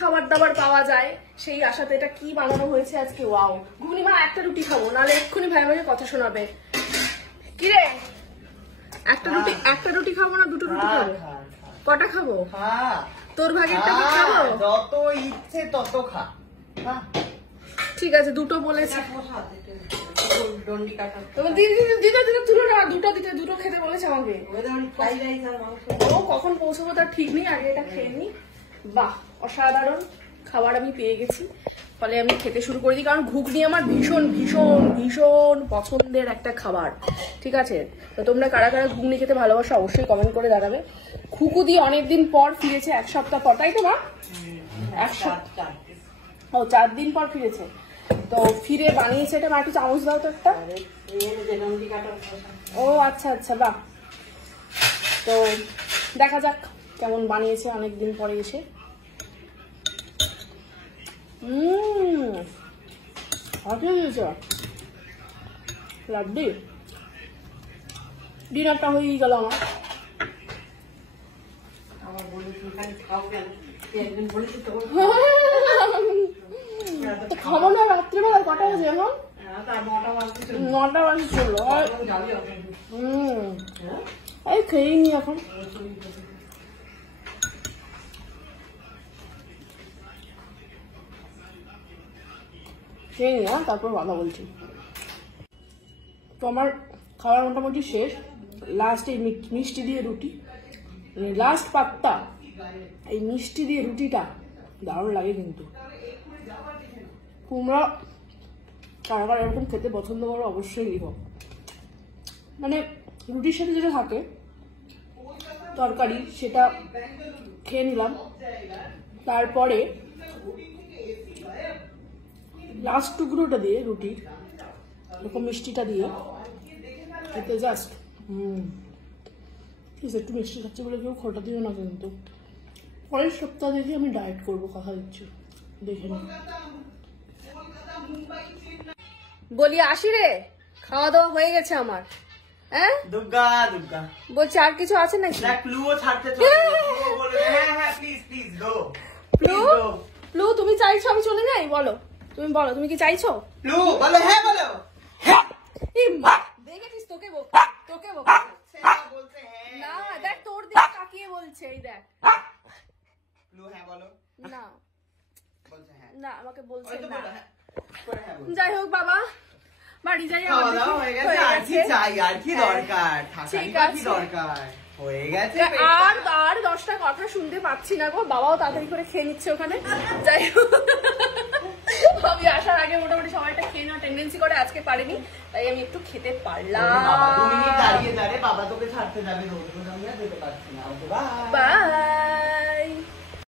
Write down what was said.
খাবার দাবার পাওয়া যায় সেই আশাতে এটা কি বানানো হয়েছে আজকে। ওয়াও, ঘুগনি মা একটা রুটি খাবো, নাহলে এক্ষুনি ভাই আমাকে কথা শোনাবে। কিরে একটা রুটি খাবো না দুটো রুটি খাবো? কটা খাবো? তোর ভাগেরটা কি খাবো? যত ইচ্ছে তত খা। ঠিক আছে, দুটো বলেছে। দুটো খেতে বলেছে আমাকে। ও কখন পৌঁছবো তার ঠিক নেই, আগে এটা খেয়ে নি। বাহ, অসাধারণ খাবার আমি পেয়ে গেছি, ফলে আমি খেতে শুরু করে দিই। কারণ ঘুগনি আমার ভীষণ ভীষণ ভীষণ পছন্দের একটা খাবার। ঠিক আছে, তো তোমরা কারা কারা ঘুগনি খেতে ভালোবাসো অবশ্যই কমেন্ট করে জানাবে। খুকুদি অনেকদিন পর ফিরেছে, 1 সপ্তাহ পর, তাই তো মা? 4 দিন পর ফিরেছে। তো ফিরে বানিয়েছে এটা। মা একটু চামচ দাও তো একটা। ও আচ্ছা আচ্ছা, বাহ। তো দেখা যাক কেমন বানিয়েছে অনেকদিন পরে এসে। লাড্ডি ডিনারটা হয়েই গেল আমার। খাবো না রাত্রিবেলা। কটা বাজে এখন? 9টা বাজে চললো। এই খেয়েই নি এখন। খেয়ে নি, তারপর কথা বলছি। তো আমার খাবার মোটামুটি শেষ। লাস্ট এই মিষ্টি দিয়ে রুটি, লাস্ট পাত্তা এই মিষ্টি দিয়ে রুটিটা দারুণ লাগে কিন্তু। তোমরা কারা কারা এরকম খেতে পছন্দ করো অবশ্যই লিখো। মানে রুটির সাথে যেটা থাকে তরকারি, সেটা খেয়ে নিলাম, তারপরে লাস্ট টুকরোটা দিয়ে রুটির এরকম মিষ্টিটা দিয়ে খেতে জাস্ট একটু মিষ্টি খাচ্ছি বলে কেউ খোটা দিও না কিন্তু। পরের সপ্তাহ দেখি আমি ডায়েট করবো, কথা দিচ্ছি, দেখে নি। বলি আসি রে, খাওয়া দাওয়া হয়ে গেছে আমার। হ্যাঁ দুর্গা দুর্গা বলছি আর কিছু আছে নাকি? প্লু তুমি চাইছো আমি চলে যাই? বলো, তুমি বলো, তুমি কি চাইছো? দেখেছিস তোকে না, দেখ তোর দিকে তাকিয়ে বলছে, এই দেখ। না না আমাকে বলছে না। যাই হোক বাবা, বাড়ি যাই। আর 10টা কথা শুনতে পাচ্ছি না গো। বাবাও তাড়াতাড়ি করে খেয়ে নিচ্ছে ওখানে। যাই হোক, আমি আসার আগে মোটামুটি সবাইটা খেয়ে নেওয়ার টেন্ডেন্সি করে, আজকে পারিনি, তাই আমি একটু খেতে পারলাম। বাই।